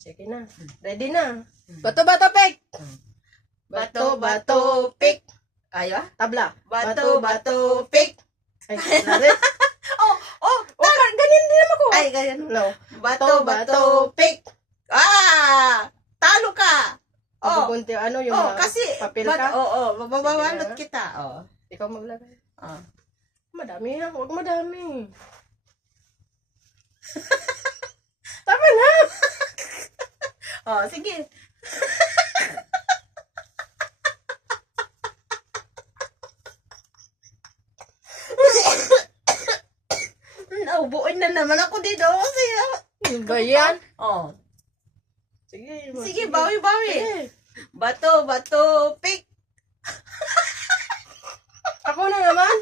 Sige na. Ready na. Bato, pick! Bato, pick! Ayo. Tabla. Bato, pick. Ay, narin. Ganyan din naman ko. Ay, ganyan. No. Bato, pick. Talo ka. Pupunti, ano yung kasi, papel ka? mababalot kita. Ikaw maglagay. Oh. Madami ha. Huwag madami. Tama na. Sige. Naubuin na naman ako dito kasi. Ano ba yan? Sige, Sige. bawi. Sige. Bato, pick. Ako na naman.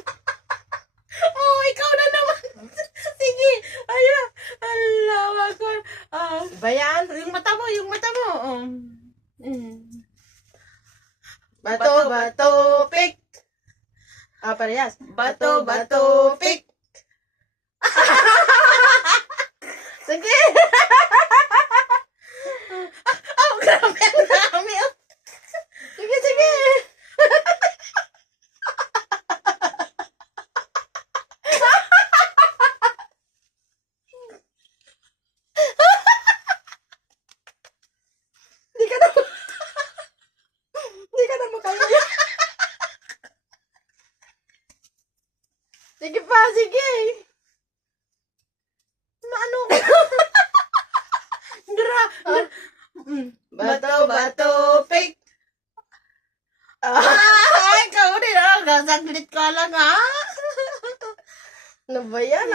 Ikaw na naman. Sige. Ayan. Alawa ko. Ba yan? Yung mata mo. Bato, pick! Parehas. Bato, pick. Sige! Grabe, ang dami. Sige! Di ka na makaya. Sige pa, sige! Ano ko? Bato, pick. Ikaw din. Saglit ka lang, ha? Ano ba yan?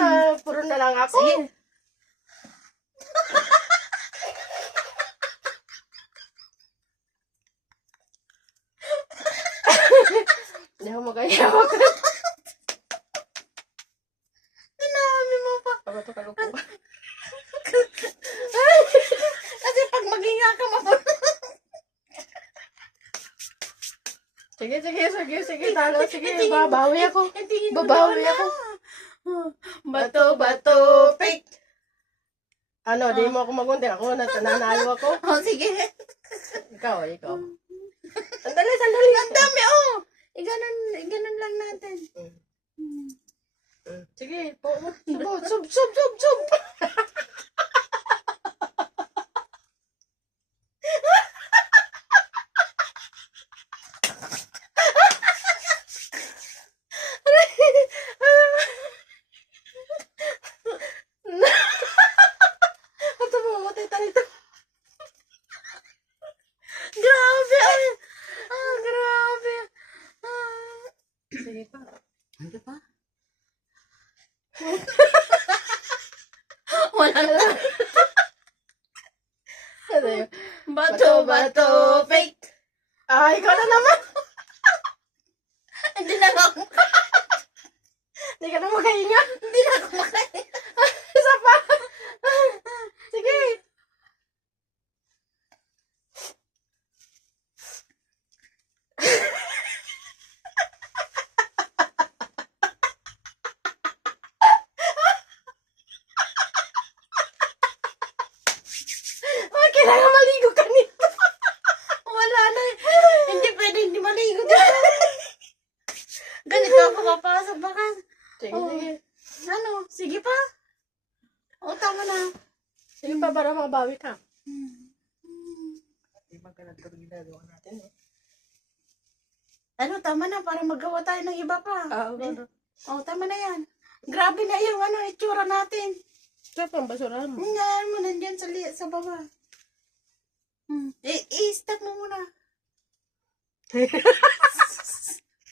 Puro na lang ako. Sige. Hindi ako makaya. Dami mo pa. Bato ka lupo. Kasi pag maghinga ka Sige, talo. Sige, babawi ako. Babawi ako. Bato, pick. Ano, di mo ako magunti. Ako, nanalo ako. Sige. Ikaw. Sandali. Ang dami, Iganon lang natin. Sige, sub. Ito mo, matay tayo. Grabe, grabe. Sige pa. Ano pa? Wala na. Ano yun? Bato, pick. Ikaw na naman. Hindi na ako. Hindi ka na makahinga. Hindi na ako makain. Isa pa. Sige. Kailangan maligo kanina. Wala na. Hindi pwede hindi maligo dyan. Ganito ako papasok baka. Sige. Sige pa. Tama na. Sige pa para mabawi ka. Di ba ka nagkaroon ginagawa natin? Tama na para magawa tayo ng iba pa. Tama na yan. Grabe na yung itsura natin. Saan ang basurahan mo? Ngayon mo nandiyan sa baba. I-stop mo muna.